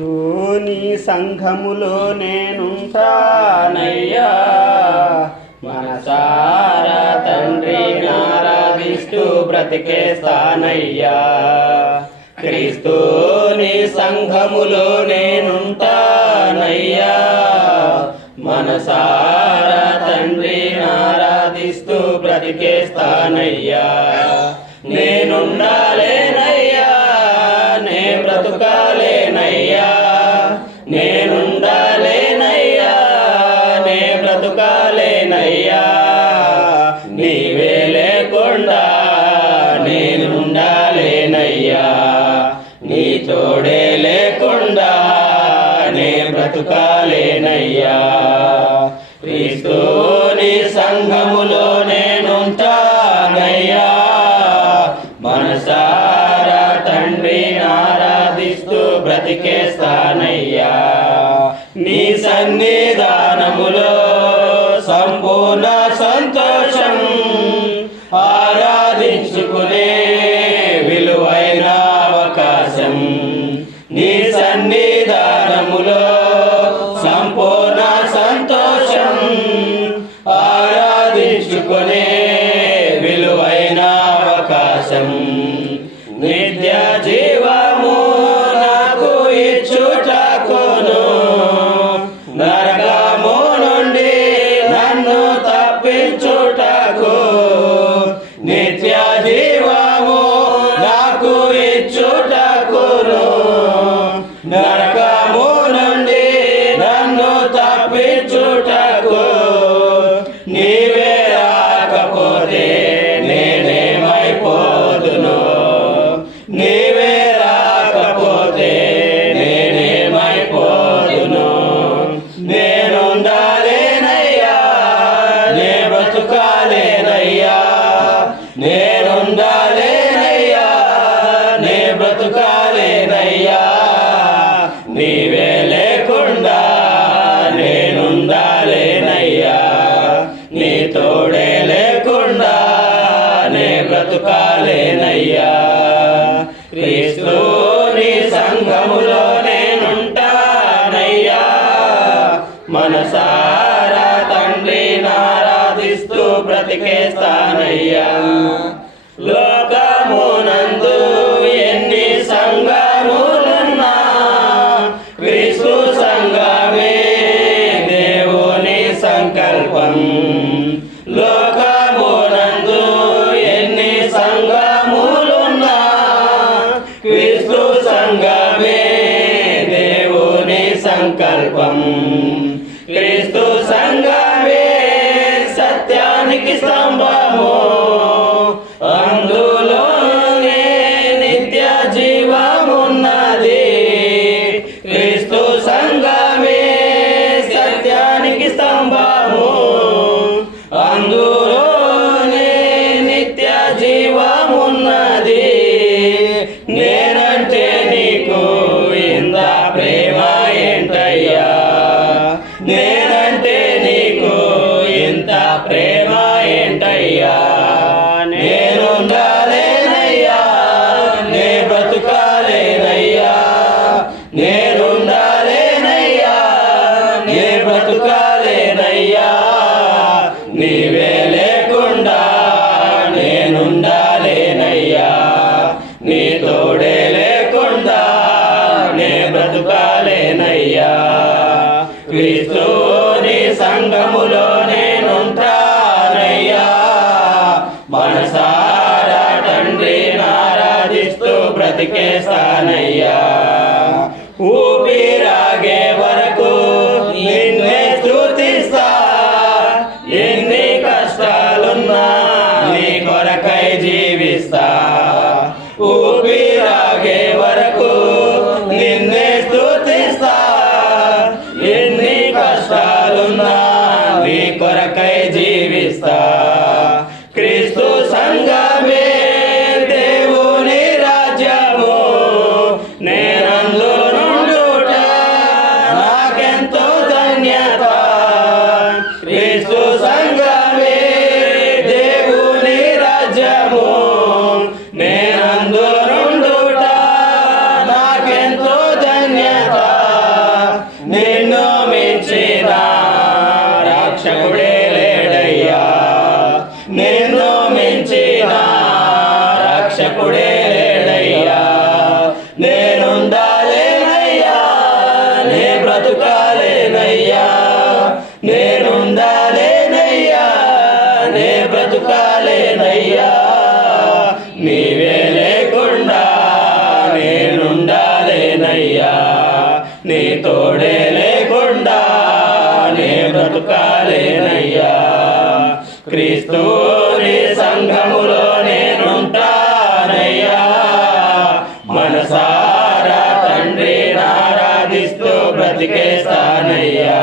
నీ సంఘములో నేనుంటానయ్యా, మనసారా తండ్రిని ఆరాధిస్తూ బ్రతికేస్తానయ్యా. క్రీస్తు నీ సంఘములో నేనుంటానయ్యా, మనసారా తండ్రిని ఆరాధిస్తూ బ్రతికేస్తానయ్యా. నేనుండాలేనయ్యా, నే బ్రతుకాలేనయ్యా, నేనుండాలేనయ్యా, నే బ్రతుకాలేనయ్యా. నీవే లేకుండా నేనుండాలేనయ్యా, నీ తోడే లేకుండా నే బ్రతుకాలేనయ్యా. క్రీస్తు నీ సంఘములో నేనుంటానయ్యా, మనసారా తండ్రిని ఆరాధిస్తూ బ్రతికేస్తానయ్యా. నీ సన్నిధానములో సంపూర్ణ సంతోషం, ఆరాధించుకునే విలువైన అవకాశం. నీ సన్నిధానములో సంపూర్ణ సంతోషం, ఆరాధించుకునే విలువైన అవకాశం. నిత్య జీవము నాకు ఇచ్చుటకును, నరకము నుండి నన్ను తప్పించుటకు. నిత్య జీవము నాకు ఇచ్చుటకును, నరకము నుండి నన్ను తప్పించుటకు. నీవే రాకపోతే నేనేమైపోదును, నీవే రాకపోతే నేనేమైపోదును. నేనుండాలేనయ్యా, నే బ్రతుకాలేనయ్యా, నేనుండాలేనయ్యా, నే బ్రతుకాలేనయ్యా. నీవే లేకుండా నేనుండాలేనయ్యా, నీ తోడే లేకుండా నే బ్రతుకాలేనయ్యా. క్రీస్తు నీ సంఘములో నేనుంటానయ్యా, మనసారా తండ్రిని ఆరాధిస్తూ బ్రతికేస్తానయ్యా. లోకమునందు ఎన్ని సంఘములున్నా క్రీస్తు సంఘమే దేవుని సంకల్పం. లోకమునందు ఎన్ని సంఘములున్నా క్రీస్తు సంఘమే దేవుని సంకల్పం. క్రీస్తు సంఘమే సత్యానికి స్తంభము, అందులోనే నిత్య జీవమున్నది. క్రీస్తు సంఘమే సత్యానికి స్తంభము, అందులోనే నిత్య జీవమున్నది. నేనంటే నీకు ఇంత ప్రేమ ఏంటయ్యా, నేనంటే నీకు ఇంత ప్రేమ ఏంటయ్యా. నేనుండాలేనయ్యా, నే బ్రతుకాలేనయ్యా, నేనుండాలేనయ్యా, నే బ్రతుకాలేనయ్యా. నీవే లేకుండా నేనుండాలేనయ్యా, నీ తోడే లేకుండా నే బ్రతుకాలేనయ్యా. క్రీస్తు నీ సంఘములో నేనుంటానయ్యా, మనసారా తండ్రిని ఆరాధిస్తూ బ్రతికేస్తానయ్యా. ఊపిరాగే వరకు నిన్నే స్తుతిస్తా, ఎన్ని కష్టాలున్నా నీ కొరకై జీవిస్తా. ఊపిరాగే వరకు నిన్నే స్తుతిస్తా, ఎన్ని కష్టాలున్నా నీ కొరకై జీవిస్తా. క్రీస్తు సంఘమే దేవుని రాజ్యము, నే ఉండలేనయ్యా, నీవే లేకుండా నేనుండాలేనయ్యా, నీ తోడే లేకుండా నే బ్రతుకాలేనయ్యా. క్రీస్తు నీ సంఘములో నేనుంటానయ్యా, మనసారా తండ్రిని ఆరాధిస్తూ బ్రతికేస్తానయ్యా.